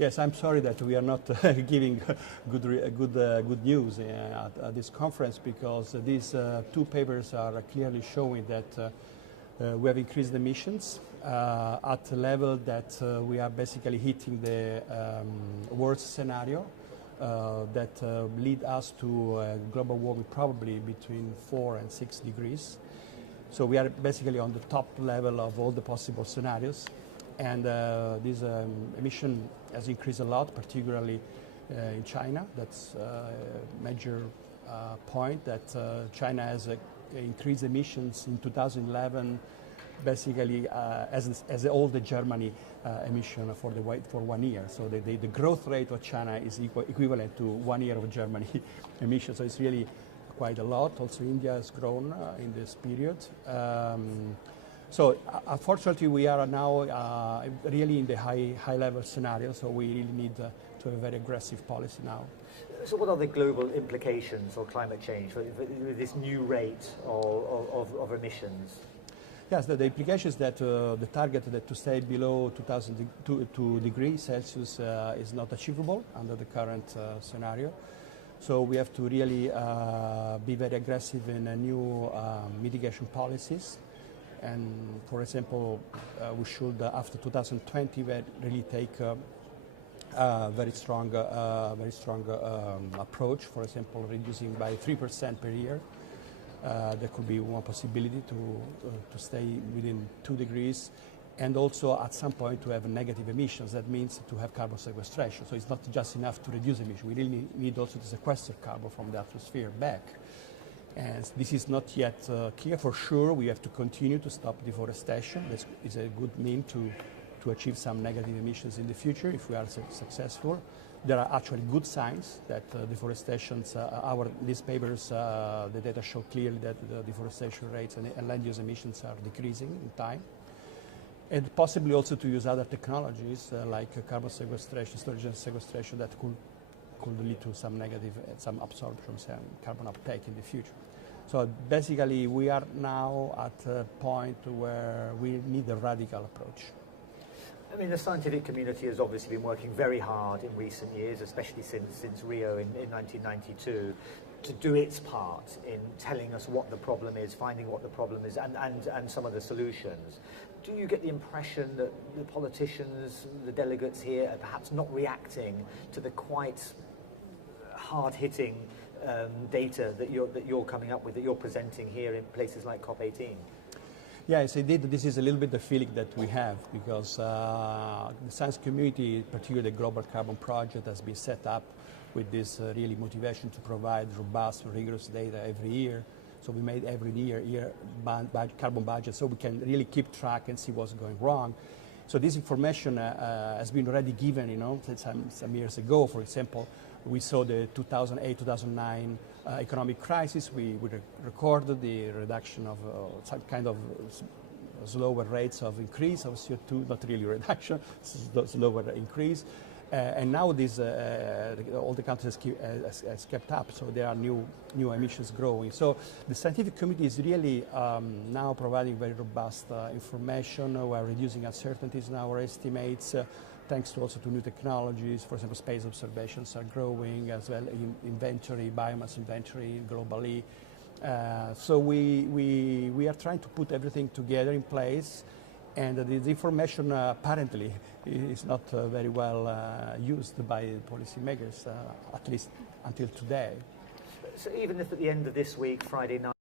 Yes, I'm sorry that we are not giving good news at this conference, because these two papers are clearly showing that we have increased emissions at a level that we are basically hitting the worst scenario that lead us to global warming probably between 4 and 6 degrees. So we are basically on the top level of all the possible scenarios. And this emission has increased a lot, particularly in China. That's a major point, that China has increased emissions in 2011, basically as all the Germany emission for 1 year. So the growth rate of China is equivalent to 1 year of Germany emissions. So it's really quite a lot. Also, India has grown in this period. So unfortunately, we are now really in the high level scenario, so we really need to have a very aggressive policy now. So what are the global implications of climate change for this new rate of emissions? Yes, the implication is that the target that to stay below 2 degrees Celsius is not achievable under the current scenario. So we have to really be very aggressive in new mitigation policies. And for example, we should, after 2020, really take a very strong approach. For example, reducing by 3% per year. There could be one possibility to stay within 2 degrees, and also at some point to have negative emissions. That means to have carbon sequestration. So it's not just enough to reduce emissions. We really need also to sequester carbon from the atmosphere back. And this is not yet clear for sure. We have to continue to stop deforestation. This is a good mean to achieve some negative emissions in the future if we are successful. There are actually good signs that deforestation, these papers, the data show clearly that the deforestation rates and land use emissions are decreasing in time. And possibly also to use other technologies like carbon sequestration, storage and sequestration, that could lead to some negative, some absorption, some carbon uptake in the future. So basically, we are now at a point where we need a radical approach. I mean, the scientific community has obviously been working very hard in recent years, especially since Rio in 1992, to do its part in telling us what the problem is, finding what the problem is, and some of the solutions. Do you get the impression that the politicians, the delegates here, are perhaps not reacting to the quite hard-hitting data that you're coming up with, that you're presenting here in places like COP18? Yes, indeed, this is a little bit the feeling that we have, because the science community, particularly the Global Carbon Project, has been set up with this really motivation to provide robust, rigorous data every year. So we made every year carbon budget, so we can really keep track and see what's going wrong. So this information has been already given, some years ago. For example, we saw the 2008-2009 economic crisis. We recorded the reduction of some kind of slower rates of increase of CO2, not really reduction, slower increase. And now all the countries has kept up, so there are new emissions growing. So the scientific community is really now providing very robust information. We are reducing uncertainties in our estimates, thanks to also to new technologies. For example, space observations are growing, as well inventory, biomass inventory globally. So we are trying to put everything together in place, and this information apparently is not very well used by policymakers, at least until today. So even if at the end of this week, Friday night,